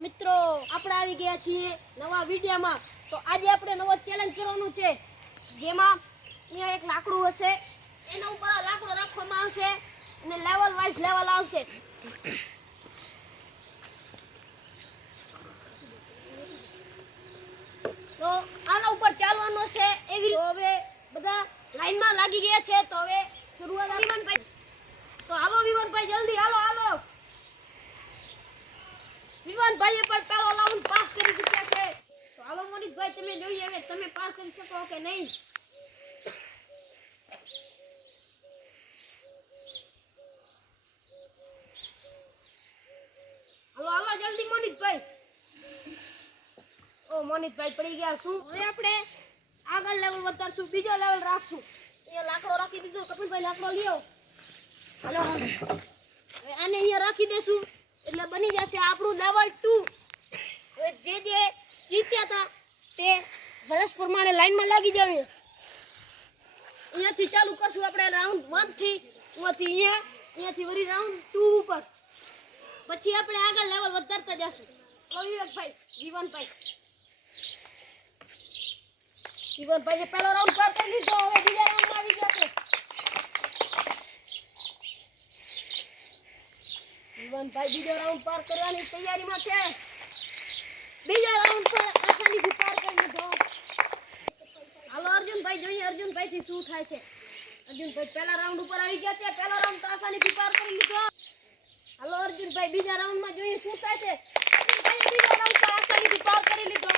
મિત્રો આપણે આવી ગયા છીએ નવા વિડિયોમાં। તો આજે આપણે નવો ચેલેન્જ કરવાનું છે, જેમાં અહીંયા એક લાકડું હશે, એના ઉપર આ લાકડો રાખવામાં આવશે અને લેવલ વાઇઝ લેવલ આવશે। તો આના ઉપર ચાલવાનું છે એવી। તો હવે બધા લાઈનમાં લાગી ગયા છે, તો હવે શરૂઆત વિવનભાઈ। તો હાલો વિવનભાઈ, જલ્દી હાલો હાલો। વિવનભાઈએ પણ પહેલો રાઉન્ડ પાસ કરી ચૂક્યા છે। તો હાલો મોનિતભાઈ, તમે જોઈએ હવે તમે પાસ કરી શકો કે નહીં। હાલો હાલો જલ્દી મોનિતભાઈ। ઓ મોનિતભાઈ પડી ગયા શું? હવે આપણે આગળ લેવલ વધારશું, બીજો લેવલ રાખશું। એ લાકડો રાખી દીધો, કપિલભાઈ લાકડો લ્યો। હાલો હવે આને અહીંયા રાખી દેશું એટલે બની જશે આપણું લેવલ 2। હવે જે જે જીત્યા હતા તે વર્ષ પ્રમાણે લાઈનમાં લાગી જાવે। અહીંયાથી ચાલુ કરશું આપણે રાઉન્ડ 1 થી, અહીંયાથી વળી રાઉન્ડ 2 ઉપર, પછી આપણે આગળ લેવલ વધારતા જશું। વિવનભાઈ વિવનભાઈએ પહેલો રાઉન્ડ પાર કરી લીધો, હવે બીજા રાઉન્ડમાં આવી ગયા છે। વિવનભાઈ બીજો રાઉન્ડ પાર કરવાની તૈયારીમાં છે। બીજા રાઉન્ડ પર આસાનીથી પાર કરી લીધો। હાલો અર્જુનભાઈ, જોઈએ અર્જુનભાઈ થી શું થાય છે। અર્જુનભાઈ પહેલા રાઉન્ડ ઉપર આવી ગયા છે, પહેલો રાઉન્ડ તો આસાનીથી પાર કરી લીધો। હાલો અર્જુનભાઈ બીજા રાઉન્ડમાં જોઈએ શું થાય છે। અર્જુનભાઈએ બીજો રાઉન્ડ પર આસાનીથી પાર કરી લીધો।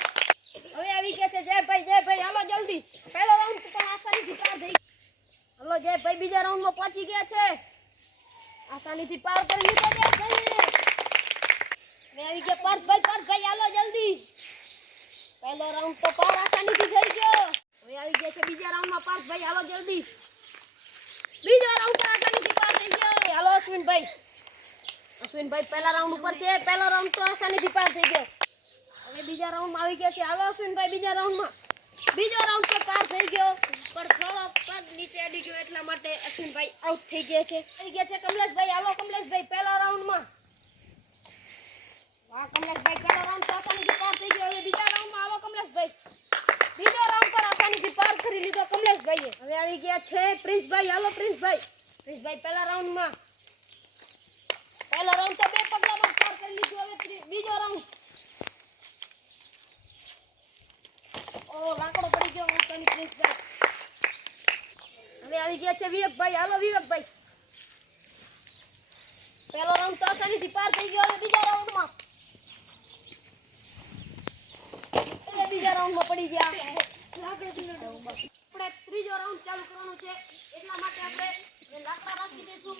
હવે આવી ગયા છે જયભાઈ, હાલો જલ્દી, પહેલો રાઉન્ડ પણ આસાનીથી પાર થઈ ગયો। હાલો જયભાઈ બીજા રાઉન્ડમાં પહોંચી ગયા છે, આસાનીથી પાર કરી લીધો જયભાઈ। મે આવી ગયા પાર્થભાઈ, હાલો જલ્દી, પહેલો રાઉન્ડ તો પાર આસાનીથી થઈ ગયો। હવે આવી ગયા છે બીજા રાઉન્ડમાં પાર્થભાઈ, હાલો જલ્દી, બીજો રાઉન્ડ પણ આસાનીથી પાર થઈ ગયો। હાલો અશ્વિનભાઈ પહેલા રાઉન્ડ ઉપર છે, પહેલો રાઉન્ડ તો આસાનીથી પાર થઈ ગયો। હવે બીજા રાઉન્ડમાં આવી ગયા છે, હાલો અશ્વિનભાઈ બીજા રાઉન્ડમાં, બીજો રાઉન્ડ તો પાર થઈ ગયો, પણ થોડો પગ નીચે અડી ગયો એટલા માટે અશ્વિનભાઈ આઉટ થઈ ગયા છે। આવી ગયા છે કમલેશભાઈ, હાલો કમલેશભાઈ પહેલા રાઉન્ડમાં, વાહ કમલેશભાઈ પહેલો રાઉન્ડ તો આસાનીથી પાર થઈ ગયો। હવે બીજા રાઉન્ડમાં હાલો કમલેશભાઈ, બીજો રાઉન્ડ પણ આસાનીથી પાર કરી લીધો કમલેશભાઈએ। હવે આવી ગયા છે પ્રિન્સભાઈ, હાલો પ્રિન્સભાઈ પહેલા રાઉન્ડમાં, પહેલો રાઉન્ડ તો બે પગલામાં પાર કરી લીધો। હવે બીજો રાઉન્ડ, ઓ લાકડો પડી ગયો વાંચવાની પ્રિન્સભાઈ। હવે આવી ગયા છે વિવેકભાઈ, હાલો વિવેકભાઈ, પહેલો રાઉન્ડ તો આસાનીથી પાર થઈ ગયો। હવે બીજા રાઉન્ડમાં, બીજા રાઉન્ડમાં પડી ગયા। આપણે ત્રીજો રાઉન્ડ ચાલુ કરવાનો છે, એટલા માટે આપણે લાકડા રાખી દઈશું।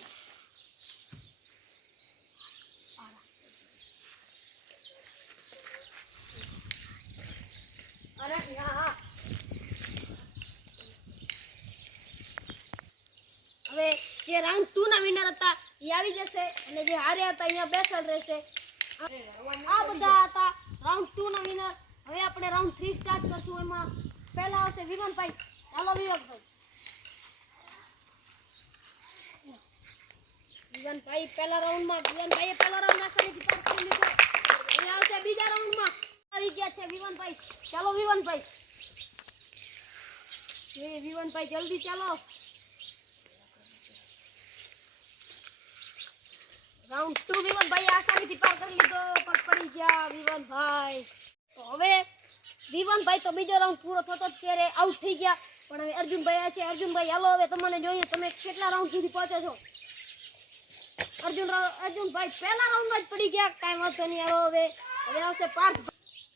હવે જે રાઉન્ડ 2 ના વિનર હતા એ આવી જશે અને જે હાર્યા હતા અહીંયા બેસલ રહેશે। આ બધા હતા રાઉન્ડ 2 ના વિનર। હવે આપણે રાઉન્ડ 3 સ્ટાર્ટ કરશું, એમાં પહેલા આવશે વિવનભાઈ, હાલો વિવનભાઈ પહેલા રાઉન્ડમાં, વિવનભાઈએ પહેલા રાઉન્ડ આસાનીથી પાર કરી લીધો। હવે આવશે બીજા રાઉન્ડમાં, આવી ગયા છે વિવનભાઈ, ચાલો વિવનભાઈ જલ્દી ચાલો। રાઉન્ડ 2 વિવનભાઈએ આસાનીથી પાર કરી લીધો, પણ પડી ગયા વિવનભાઈ। તો હવે વિવનભાઈ તો બીજો રાઉન્ડ પૂરો થતો ત્યારે આઉટ થઈ ગયા, પણ હવે અર્જુનભાઈ છે। અર્જુનભાઈ હાલો હવે તમને જોઈએ તમે કેટલા રાઉન્ડ સુધી પહોંચો છો। અર્જુનભાઈ પહેલા રાઉન્ડમાં જ પડી ગયા, કાંઈ વાંધો નહીં। હાલો હવે આવશે પાર્થ।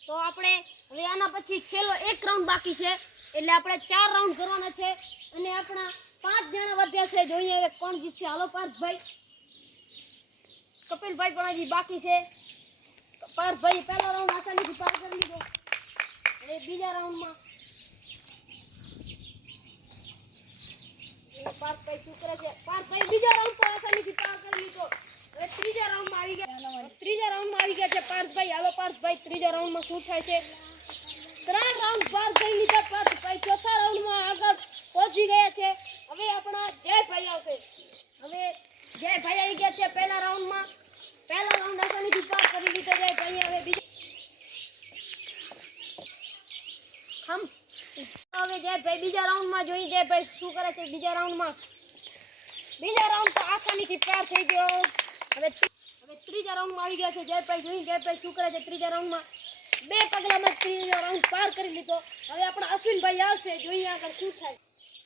તો આપણે હવે આના પછી છેલ્લો એક રાઉન્ડ બાકી છે, એટલે આપણે 4 રાઉન્ડ કરવાના છે અને આપણા 5 જણા વધ્યા છે। જોઈએ હવે કોણ જીતશે। હાલો પાર્થભાઈ, કપિલભાઈ પણ હજી બાકી છે। પાર્થભાઈએ પહેલો રાઉન્ડ આસાનીથી પાર કરી લીધો। હવે બીજા રાઉન્ડમાં પાર્થભાઈ શું કરે છે, પાર્થભાઈ બીજા રાઉન્ડ પર આસાનીથી પાર કરી લીધો। હવે ત્રીજા રાઉન્ડમાં આવી ગયા છે પાર્થભાઈ, હાલો પાર્થભાઈ ત્રીજા રાઉન્ડમાં શું થાય છે। 3 રાઉન્ડ પાર કરી લીધા પાર્થભાઈ, ચોથા રાઉન્ડમાં આગળ પહોંચી ગયા છે। હવે આપણા જયભાઈ આવશે। હવે જયભાઈ આવી ગયા છે પહેલા રાઉન્ડમાં, પહેલા રાઉન્ડ આસાનીથી પાર કરી લીધો જયભાઈ। હવે જયભાઈ બીજા રાઉન્ડમાં જોઈએ જયભાઈ શું કરે છે બીજા રાઉન્ડમાં. બીજા રાઉન્ડ તો આસાનીથી પાર થઈ ગયો. હવે ત્રીજા રાઉન્ડમાં આવી ગયા છે જયભાઈ. જોઈએ જયભાઈ શું કરે છે ત્રીજા રાઉન્ડમાં. 2 પગલામાં ત્રીજો રાઉન્ડ પાર કરી લીધો. હવે આપણા અશ્વિનભાઈ આવશે, જોઈએ આગળ શું થાય.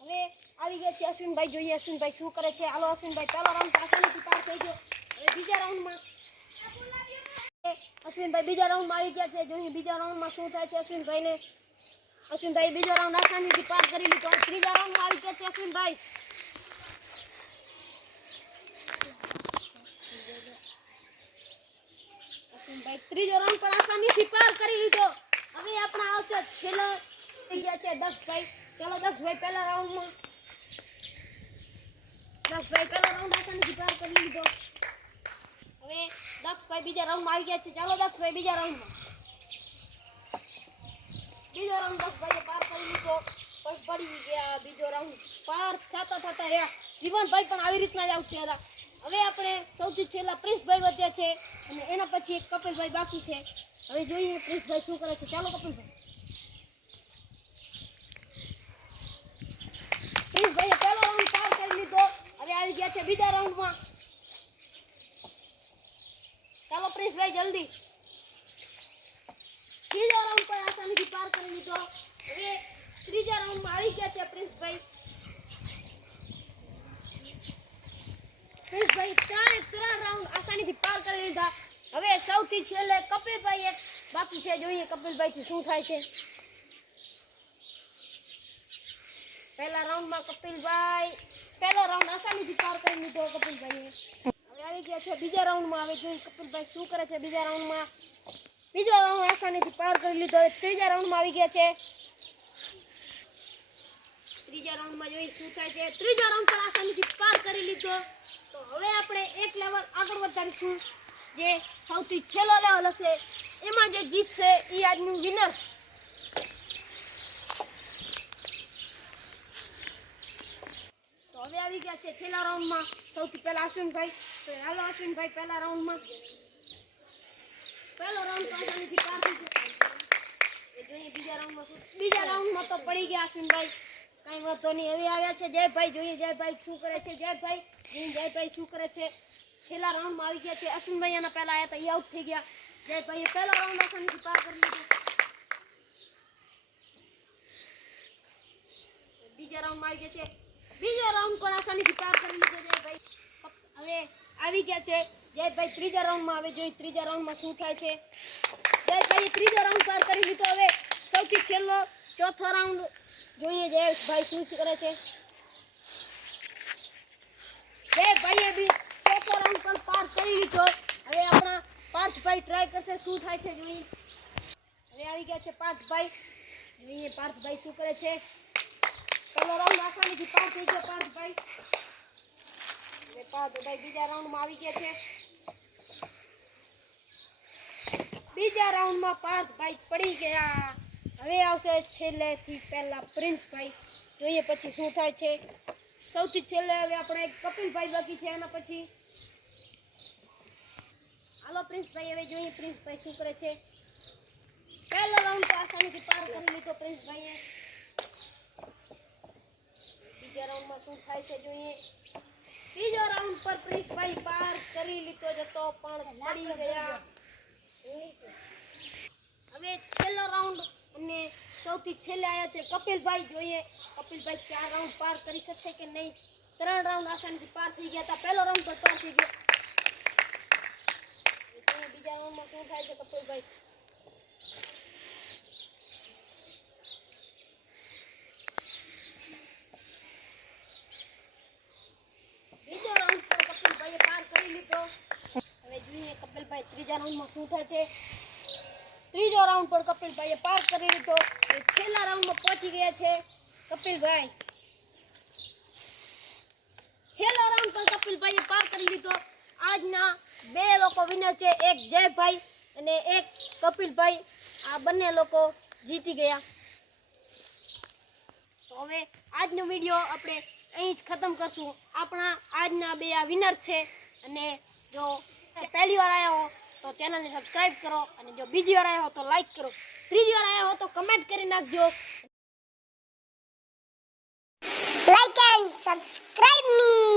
હવે આવી ગયા છે અશ્વિનભાઈ, જોઈએ અશ્વિનભાઈ શું કરે છે. હાલો અશ્વિનભાઈ, પહેલો રાઉન્ડ તો આસાનીથી પાર થઈ ગયો. હવે બીજા રાઉન્ડમાં અશ્વિનભાઈ બીજા રાઉન્ડમાં આવી ગયા છે. જોઈએ બીજા રાઉન્ડમાં શું થાય છે અશ્વિનભાઈને. અશ્વિનભાઈ બીજો રાઉન્ડ આસાનીથી પાર કરી લીધો. ત્રીજા રાઉન્ડમાં આવી ગયા છે અશ્વિનભાઈ. અશ્વિનભાઈ ત્રીજો રાઉન્ડ પણ આસાનીથી પાર કરી લીધો. હવે આપણા આવશે છેલ્લો થઈ ગયા છે દક્ષભાઈ. ચલો દક્ષભાઈ પહેલા રાઉન્ડમાં. દક્ષભાઈ પહેલા રાઉન્ડ આસાનીથી પાર કરી લીધો. હવે દક્ષભાઈ બીજા રાઉન્ડમાં આવી ગયા છે. ચાલો દક્ષભાઈ બીજા રાઉન્ડમાં. બીજો રાઉન્ડ દક્ષભાઈએ પાર કરી લીધો. પછી પડી ગયા. બીજો રાઉન્ડ પાર થતા રહ્યા. જીવનભાઈ પણ આવી રીતના જ આવશે હતા. હવે આપણે સૌથી છેલ્લા પ્રિન્સભાઈ વધ્યા છે અને એના પછી એક કપિલભાઈ બાકી છે. હવે જોઈએ પ્રિન્સભાઈ શું કરે છે. ચાલો કપિલભાઈ. પ્રિન્સભાઈએ પહેલો રાઉન્ડ પાર કરી લીધો. હવે આવી ગયા છે બીજા રાઉન્ડમાં. ચાલો પ્રિન્સભાઈ જલ્દી. ત્રીજો રાઉન્ડ પણ આસાનીથી પાર કરી લીધો. હવે ત્રીજા રાઉન્ડમાં આવી ગયા છે પ્રિન્સભાઈ. પ્રિન્સભાઈ ત્રણ રાઉન્ડ આસાનીથી પાર કરી લીધા. હવે સૌથી છેલ્લે કપિલભાઈ એક બાકી છે. જોઈએ કપિલભાઈથી શું થાય છે. પહેલા રાઉન્ડમાં કપિલભાઈ પહેલો રાઉન્ડ આસાનીથી પાર કરી લીધો કપિલભાઈએ. હવે આવી ગયા છે બીજા રાઉન્ડમાં. હવે જોઈએ કપિલભાઈ શું કરે છે બીજા રાઉન્ડમાં. બીજો રાઉન્ડ આસાનીથી પાર કરી લીધો. ત્રીજા રાઉન્ડમાં આવી ગયા છે. ત્રીજા રાઉન્ડમાં જોઈએ શું થાય છે. ત્રીજો રાઉન્ડ પણ આસાનીથી પાર કરી લીધો. તો હવે આપણે એક લેવલ આગળ વધારીશું. જે સૌથી છેલ્લો લેવલ હશે એમાં જે જીતશે એ આજનું વિનર. તો હવે આવી ગયા છે છેલ્લા રાઉન્ડમાં. સૌથી પહેલા અશ્વિનભાઈ. તો હાલો અશ્વિનભાઈ પહેલા રાઉન્ડમાં. પહેલો રાઉન્ડ તો આસાનીથી પાર થઈ ગયો. એ જોઈએ બીજા રાઉન્ડમાં શું. બીજા રાઉન્ડમાં તો પડી ગયા અશ્વિનભાઈ. કાંઈ વાંધો નહીં. હવે આવ્યા છે જયભાઈ. જોઈએ જયભાઈ શું કરે છે. જયભાઈ શું કરે છે. છેલ્લા રાઉન્ડમાં આવી ગયા છે. અશ્વિનભાઈ એના પહેલા આવ્યા હતા, એ આઉટ થઈ ગયા. જયભાઈએ પહેલો રાઉન્ડ આસાનીથી પાર કરી લીધો. બીજા રાઉન્ડમાં આવી ગયા છે. બીજો રાઉન્ડ પણ આસાનીથી પાર કરી લીધો જયભાઈ. હવે આવી ગયા છે જયભાઈ ત્રીજા રાઉન્ડમાં. હવે જોઈએ ત્રીજા રાઉન્ડમાં શું થાય છે. જયભાઈએ ત્રીજો રાઉન્ડ પાર કરી લીધો. હવે સૌથી છેલ્લો ચોથો રાઉન્ડ જોઈએ જયભાઈ શું કરે છે. જયભાઈએ બી ચોથો રાઉન્ડ પણ પાર કરી લીધો. હવે આપણા પાર્થભાઈ ટ્રાય કરશે શું થાય છે જોઈએ. હવે આવી ગયા છે પાર્થભાઈ. જોઈએ પાર્થભાઈ શું કરે છે. પહેલો રાઉન્ડ આસાનીથી પાર થઈ ગયો પાર્થભાઈ. હવે પાર્થભાઈ બીજા રાઉન્ડમાં આવી ગયા છે. બીજા રાઉન્ડમાં પાર્થભાઈ પડી ગયા. હવે આવશે છેલ્લેથી પહેલા પ્રિન્સભાઈ. જોઈએ પછી શું થાય છે. સૌથી છેલ્લે હવે આપણે એક કપિલભાઈ બાકી છે. એના પછી હાલો પ્રિન્સભાઈ. હવે જોઈએ પ્રિન્સભાઈ શું કરે છે. પહેલો રાઉન્ડ તો આસાનીથી પાર કરી લીધો પ્રિન્સભાઈએ. બીજા રાઉન્ડમાં શું થાય છે જોઈએ. બીજો રાઉન્ડ પર પ્રિન્સભાઈ પાર કરી લીધો જતો પણ પડી ગયા. હવે છેલ્લો રાઉન્ડ અને સૌથી છેલ્લે આવ્યા છે કપિલભાઈ. જોઈએ કપિલભાઈ 4 રાઉન્ડ પાર કરી શકશે કે નહીં. 3 રાઉન્ડ આસાનીથી પાર થઈ ગયા હતા. પહેલો રાઉન્ડ પર પાર થઈ ગયો. બીજા રાઉન્ડમાં શું થાય છે કપિલભાઈ. બીજો રાઉન્ડ પર કપિલભાઈએ પાર કરી લીધો. હવે જોઈએ કપિલભાઈ ત્રીજા રાઉન્ડમાં શું થાય છે. ત્રીજો રાઉન્ડ પર કપિલભાઈએ પાર કરી લીધો. છેલ્લા રાઉન્ડમાં પહોંચી ગયા છે કપિલભાઈ. છેલ્લા રાઉન્ડ પર કપિલભાઈએ પાર કરી લીધો. આજના 2 લોકો વિનર છે. એક જયભાઈ અને એક કપિલભાઈ. આ બંને લોકો જીતી ગયા. તો હવે આજનો વિડીયો આપણે અહીં જ ખતમ કરશું. આપણા આજના 2 આ વિનર છે. અને જો પહેલી વાર આવ્યા હો તો ચેનલને સબસ્ક્રાઇબ કરો. અને જો બીજી વાર આવ્યા હો તો લાઈક કરો. ત્રીજી વાર આવ્યા હો તો કમેન્ટ કરી નાખજો. subscribe me.